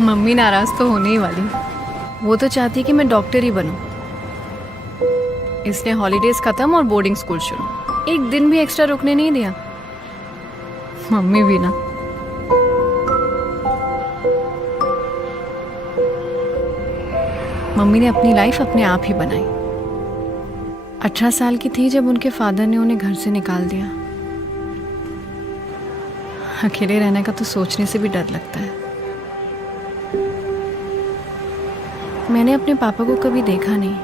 Mummy नाराज तो होने ही वाली। वो तो चाहती है कि मैं डॉक्टर ही बनूं। इसने हॉलीडेज खत्म और बोर्डिंग स्कूल शुरू। एक दिन भी एक्स्ट्रा रुकने नहीं दिया। मम्मी भी ना। मम्मी ने अपनी लाइफ अपने आप ही बनाई। 18 साल की थी जब उनके फादर ने उन्हें घर से निकाल दिया। अकेले रहने का तो सोचने से भी डर लगता है। मैंने अपने पापा को कभी देखा नहीं।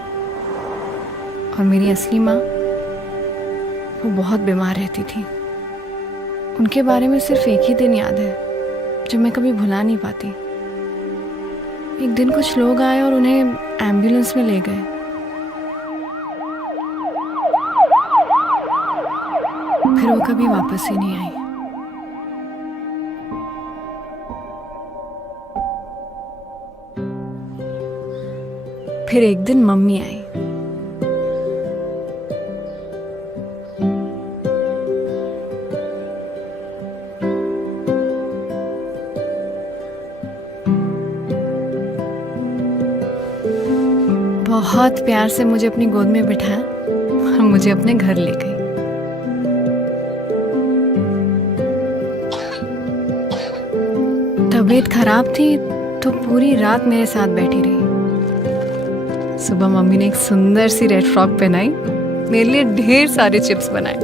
और मेरी असली माँ, वो बहुत बीमार रहती थी। उनके बारे में सिर्फ एक ही दिन याद है जो मैं कभी भुला नहीं पाती। एक दिन कुछ लोग आए और उन्हें एम्बुलेंस में ले गए। फिर वो कभी वापस ही नहीं आई। फिर एक दिन मम्मी आई। बहुत प्यार से मुझे अपनी गोद में बिठाया और मुझे अपने घर ले गई। तबीयत खराब थी तो पूरी रात मेरे साथ बैठी रही। सुबह मम्मी ने एक सुंदर सी रेड फ्रॉक पहनाई, मेरे लिए ढेर सारे चिप्स बनाए।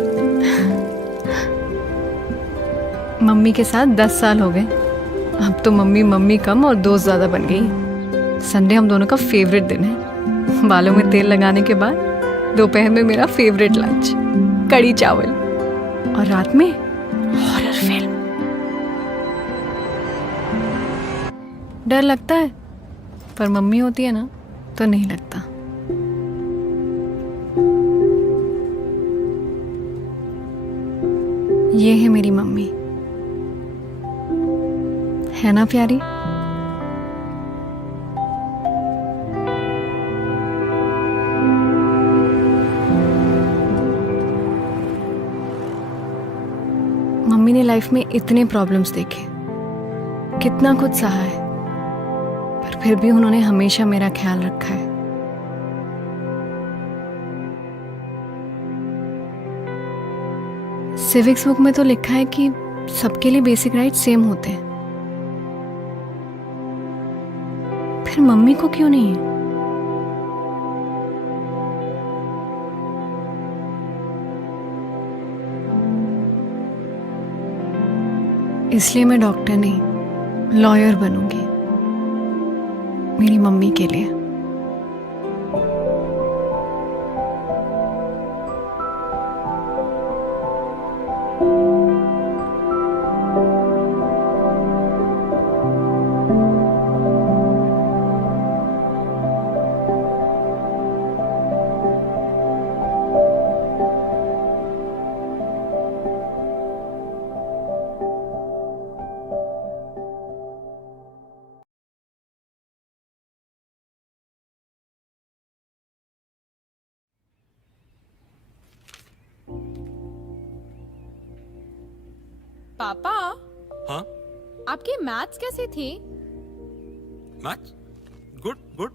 मम्मी के साथ 10 साल हो गए। अब तो मम्मी मम्मी कम और दोस्त ज्यादा बन गई। संडे हम दोनों का फेवरेट दिन है। बालों में तेल लगाने के बाद दोपहर में मेरा फेवरेट लंच कड़ी चावल और रात में हॉरर फिल्म। डर लगता है पर मम्मी होती है ना तो नहीं लगता। ये है मेरी मम्मी, है ना प्यारी। मम्मी ने लाइफ में इतने प्रॉब्लम्स देखे, कितना कुछ सहा है, पर फिर भी उन्होंने हमेशा मेरा ख्याल रखा है। सिविक्स बुक में तो लिखा है कि सबके लिए बेसिक राइट सेम होते हैं, फिर मम्मी को क्यों नहीं है? इसलिए मैं डॉक्टर नहीं, लॉयर बनूंगी मेरी मम्मी के लिए। पापा, हाँ? आपकी मैथ्स कैसी थी? मैच? Good good.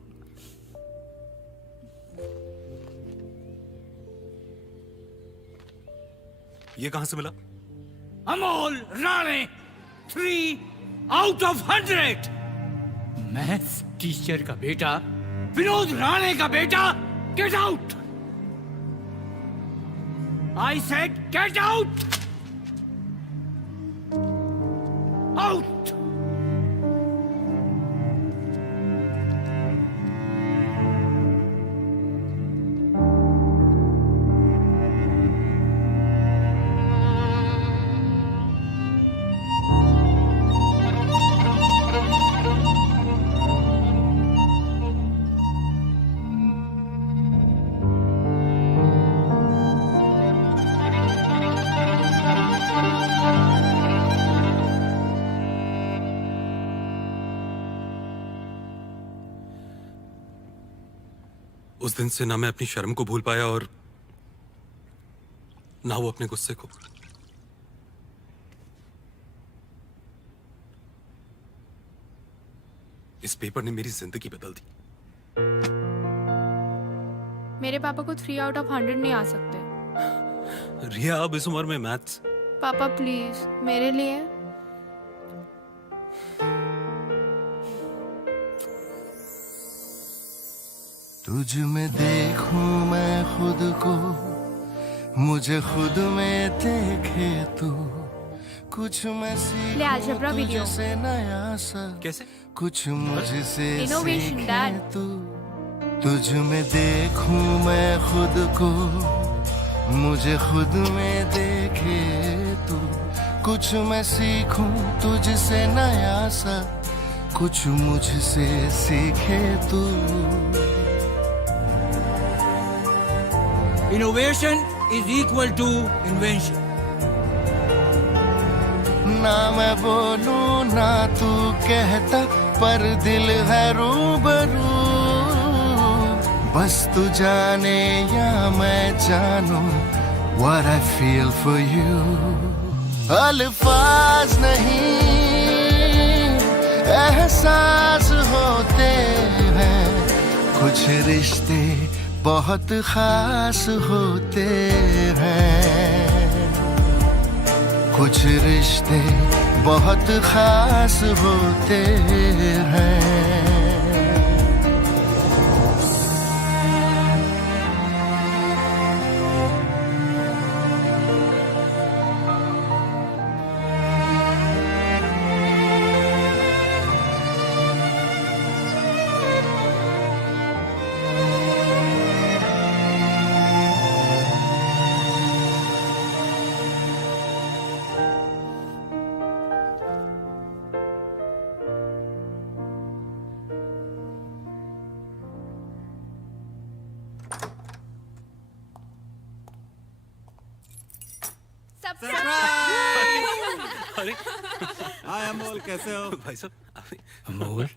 ये कहां से मिला? Amol Rane 3 out of 100। Maths teacher का बेटा, विनोद राणे का बेटा, get out. I said get out. Out. उस दिन से ना मैं अपनी शर्म को भूल पाया और ना वो अपने गुस्से को। इस पेपर ने मेरी जिंदगी बदल दी। मेरे पापा को 3 आउट ऑफ 100 नहीं आ सकते। रिया, अब इस उम्र में मैथ्स। पापा प्लीज मेरे लिए। तुझ में देखूं मैं खुद को, मुझे खुद में देखे तू, कुछ मैं ले अलजेब्रा सीखूं वीडियो। तुझसे नया सा, कैसे? कुछ मुझसे Innovation, सीखे Dad। तू। तुझ में देखूं मैं खुद को, मुझे खुद में देखे तू, कुछ मैं सीखूं तुझसे नया सा, कुछ मुझसे सीखे तू। Innovation is equal to invention. ना मैं बोलूं ना तू कहता, पर दिल है रूबरू। बस तू जाने या मैं जानूं, what I feel for you। अल्फाज नहीं एहसास होते हैं, कुछ रिश्ते बहुत खास होते हैं, कुछ रिश्ते बहुत खास होते हैं। अरे हाय अमोल, कैसे हो? भाई साहब, अमोल,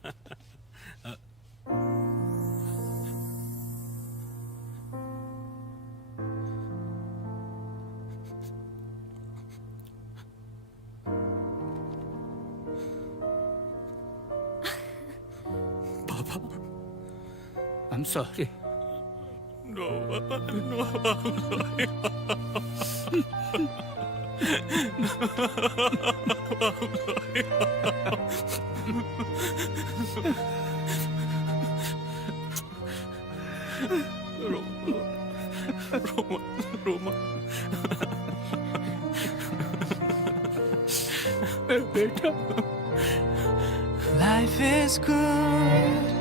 पापा। I'm sorry. No, no, Roma. बेटा, Life is good